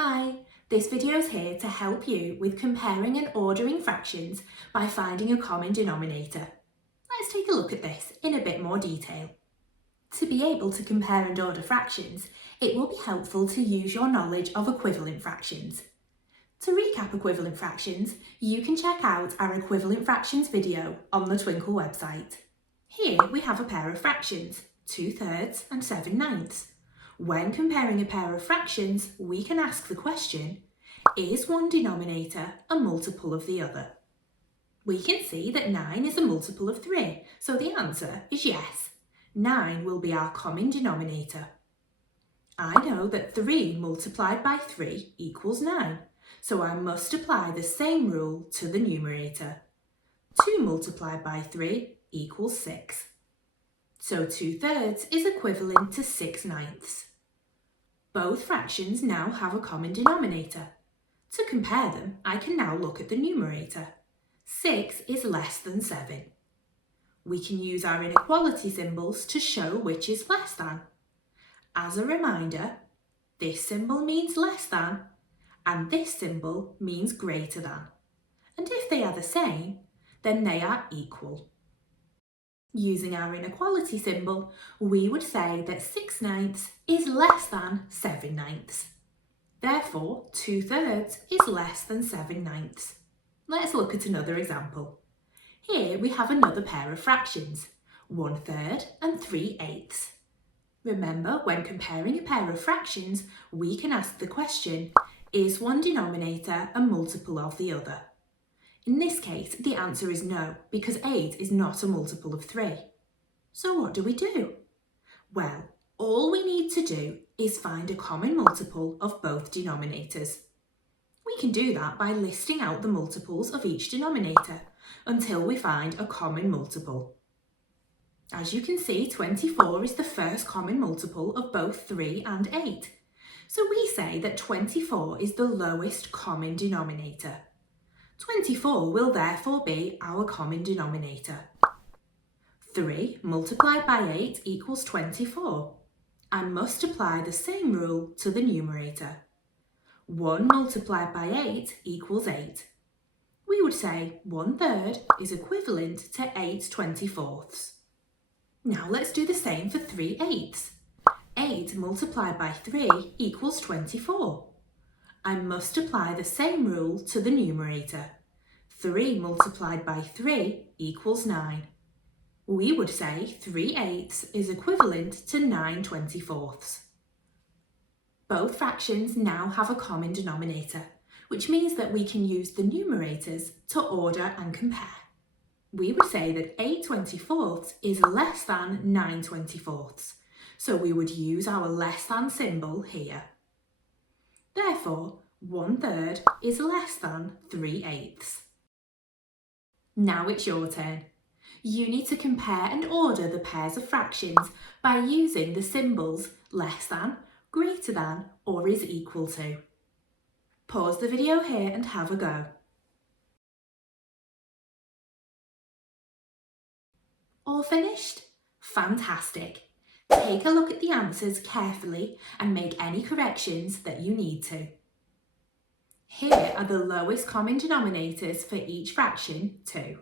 Hi, this video is here to help you with comparing and ordering fractions by finding a common denominator. Let's take a look at this in a bit more detail. To be able to compare and order fractions, it will be helpful to use your knowledge of equivalent fractions. To recap equivalent fractions, you can check out our equivalent fractions video on the Twinkl website. Here we have a pair of fractions, 2/3 and 7/9. When comparing a pair of fractions, we can ask the question, is one denominator a multiple of the other? We can see that 9 is a multiple of 3, so the answer is yes. 9 will be our common denominator. I know that 3 multiplied by 3 equals 9, so I must apply the same rule to the numerator. 2 multiplied by 3 equals 6. So 2/3 is equivalent to 6/9. Both fractions now have a common denominator. To compare them, I can now look at the numerator. 6 is less than 7. We can use our inequality symbols to show which is less than. As a reminder, this symbol means less than, and this symbol means greater than. And if they are the same, then they are equal. Using our inequality symbol, we would say that 6/9 is less than 7/9. Therefore, 2/3 is less than 7/9. Let's look at another example. Here we have another pair of fractions, 1/3 and 3/8. Remember, when comparing a pair of fractions, we can ask the question, is one denominator a multiple of the other? In this case, the answer is no, because 8 is not a multiple of 3. So what do? Well, all we need to do is find a common multiple of both denominators. We can do that by listing out the multiples of each denominator until we find a common multiple. As you can see, 24 is the first common multiple of both 3 and 8. So we say that 24 is the lowest common denominator. 24 will therefore be our common denominator. 3 multiplied by 8 equals 24. I must apply the same rule to the numerator. 1 multiplied by 8 equals 8. We would say 1/3 is equivalent to 8/24. Now let's do the same for 3/8. 8 multiplied by 3 equals 24. I must apply the same rule to the numerator. 3 multiplied by 3 equals 9. We would say 3/8 is equivalent to 9/24. Both fractions now have a common denominator, which means that we can use the numerators to order and compare. We would say that 8/24 is less than 9/24, so we would use our less than symbol here. Therefore, 1/3 is less than 3/8. Now it's your turn. You need to compare and order the pairs of fractions by using the symbols less than, greater than, or is equal to. Pause the video here and have a go. All finished? Fantastic! Take a look at the answers carefully and make any corrections that you need to. Here are the lowest common denominators for each fraction too.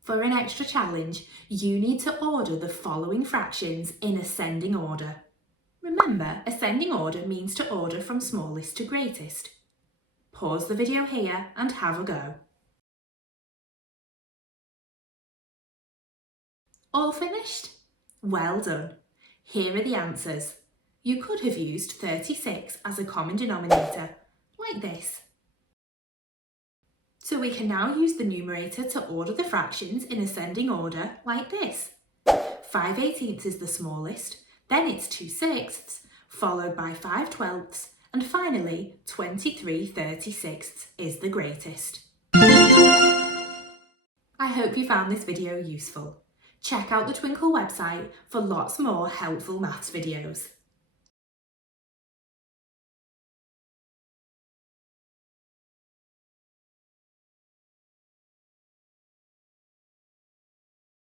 For an extra challenge, you need to order the following fractions in ascending order. Remember, ascending order means to order from smallest to greatest. Pause the video here and have a go. All finished? Well done. Here are the answers. You could have used 36 as a common denominator, like this. So we can now use the numerator to order the fractions in ascending order, like this. 5/18 is the smallest, then it's 2/6, followed by 5/12, and finally 23/36 is the greatest. I hope you found this video useful. Check out the Twinkl website for lots more helpful maths videos.